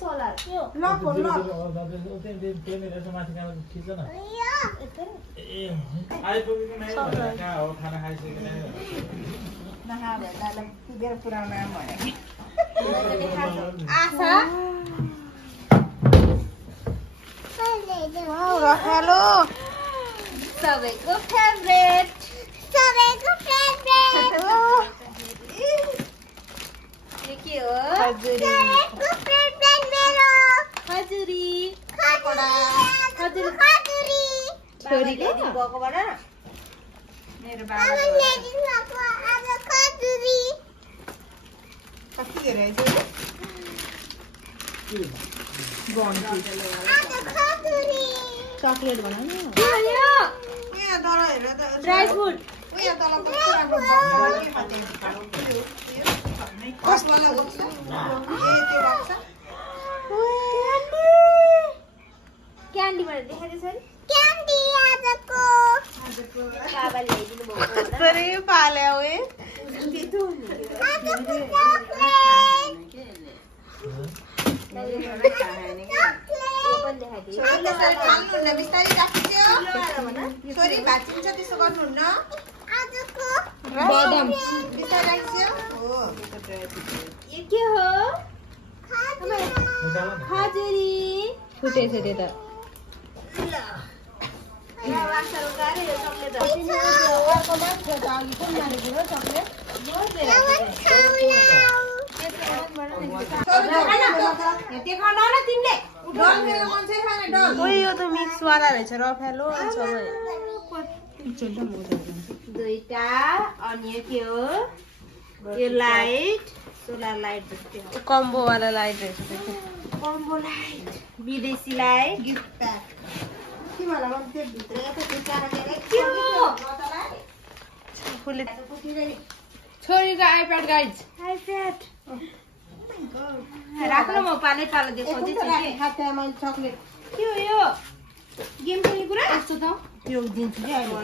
solar ल खोल ल नहा भन्दा पुगेर पुराउन भने आशा वाउ रखालो सबैको फेभरेट के हो खजुरी छोरीले दिनुभएकोबाट मेरो बाबा कति धेरै चकलेट बनाउनु यहाँ तर हेर त ड्राई फ्रुट यहाँ तल कसले हुन्छ क्यान्डीबाट देखाइदिएछ नि बाबाले ल्याइदिनु भएको कसरी पाल्यो ए छोरी भाँचिन्छ त्यसो गर्नुहुन्न बदाम बिस्तारै राख्छौ हो यो के हो खजुरी फुटेछ त्यो त यो त मिक्स वाला रहेछ रफेलो दुईटा अनि यो के हो यो लाइट सोलर लाइट जस्तै हो कम्बो वाला लाइट रहेछ कम्बो लाइट विदेशी लाइट गिफ्ट प्याक तिमीहरुलाई त्यो भित्र छोरीको आइप्याड गाइज आइप्याड राख्नु म पाले पालो देखाउँदै छु के हातमा चकलेट के हो यो गेम खेल्ने कुरा यस्तो त यो दिन्छु के अहिले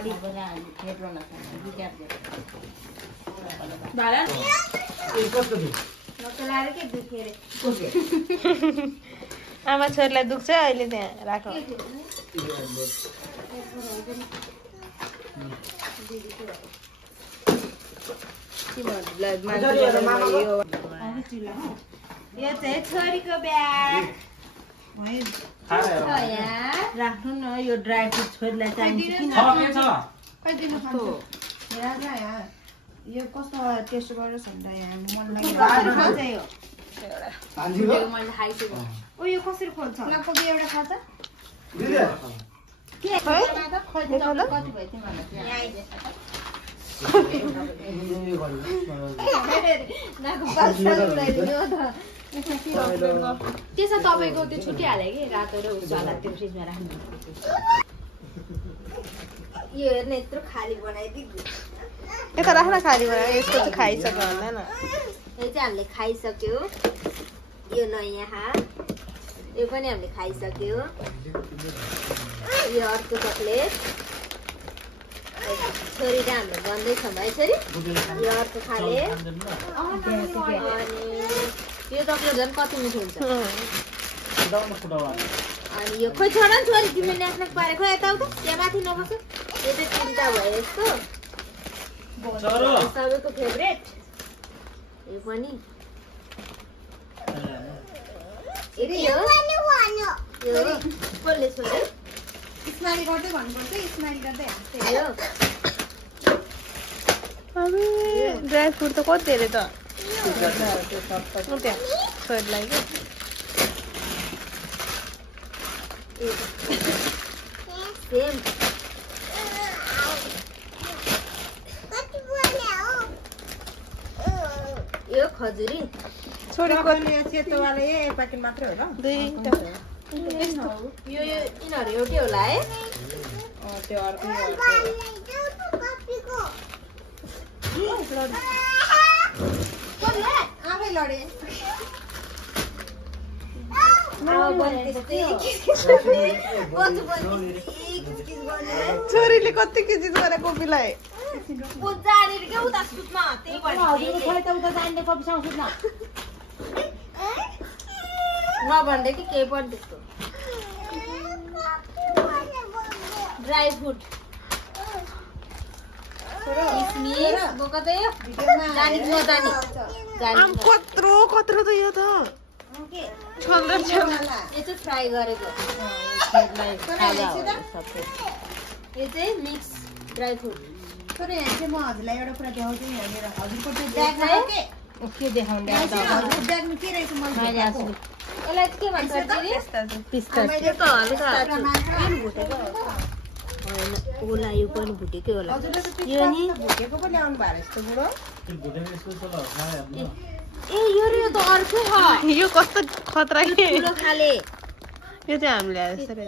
भाला नचलाएर के दुखेर आमा छोरीलाई दुख्छ अहिले त्यहाँ राख यो चाहिँ छोरीको ब्याग राख्नु न यो ड्राई फ्रुट छोरीलाई चाहिन्छ किन यो कस्तो टेस्ट गर्छ भन्दा यहाँ मन लाग्यो मैले खाइसकेँ ओ यो कसरी खोल्छ लगभग एउटा खान्छ के कति भयो तिमीहरूलाई त्यसो तपाईँको त्यो छुटिहाल्यो कि रातो र उज्याला त्यो फ्रिजमा राख्नु यो हेर्ने यत्रो खाली बनाइदिएको यता राख्न खाली बनायो यसको चाहिँ खाइसक्यो होइन यो चाहिँ हामीले खाइसक्यो यो नयाँ यो पनि हामीले खाइसक्यो यो अर्को चकलेट छोरी र हामीले बन्दैछौँ है छोरी यो अर्को खाले अनि यो चकलेट झन् कति मिठो हुन्छ अनि यो खोइ छोड न छोरी तिमीले न्याक्नाक पारे खोइ यताउता त्यहाँ माथि नबस यो चाहिँ तिनवटा भयो यस्तो सबैको फेभरेट यो पनि कसले छोड्यो स्माइल गर्दै भन्नुपर्छ स्माइल गर्दै ड्राई फ्रुट त कति धेरै त त्यहाँ छोरीलाई सेम यो खजुरी छोरीको सेतोवाला ए प्याकेट मात्रै हो ल दुईटा यो यिनीहरू एउटै होला है त्यो अर्को आफै लडे छोरीले कति किजित गरे कोपीलाई नभन्दै कि केही पनि त्यस्तो ड्राई फ्रुट किसमिस बोकदै जानी कि नजानी कत्रो त यो त छल्दा छ यो चाहिँ फ्राई गरेको यो चाहिँ मिक्स ड्राई फ्रुट तर यहाँ चाहिँ म हजुरलाई एउटा कुरा देखाउँछु यहाँनिर हजुरको त्यो ब्याग ब्याग के के देखाउने हजुरको ब्यागमा के रहेछ मैले देखाएको यसलाई के भन्छ पिस्ता होइन ओला यो पनि भुटेकै होला हजुरले त यो नि भुटेको पो ल्याउनु भएको रहेछ त बुढो ए यो रे त अर्कै छ यो कस्तो खतरा के ठुलो खाले यो चाहिँ हामीले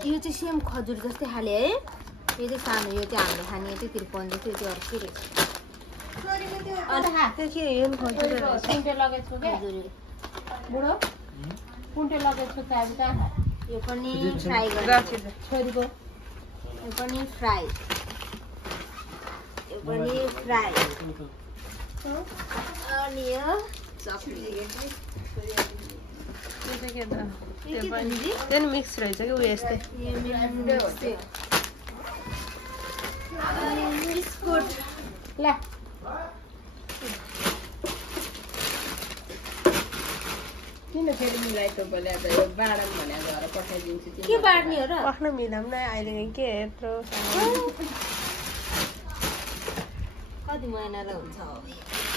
यो चाहिँ सेम खजुर जस्तै खाले है यो चाहिँ सानो यो चाहिँ हामीले खाने यो चाहिँ त्रिपन जस्तो यो चाहिँ अर्कै रहेछ कुन्टे लगेको छु क्या बुढो कुन्टे लगेको छु चाहिँ कहाँ यो पनि फ्राई गरेको छोरीको यो पनि फ्राई यो पनि फ्राई अनि यो त्यो मिक्स रहेछ कि उयो यस्तै बिस्कुट ला किन फेरि मिलाइ टोपले त यो बाँडम भनेर घर पठाइदिन्छु के बाड्ने हो र पख्न मिलाउँ न अहिले के यत्रो कति महिना र हुन्छ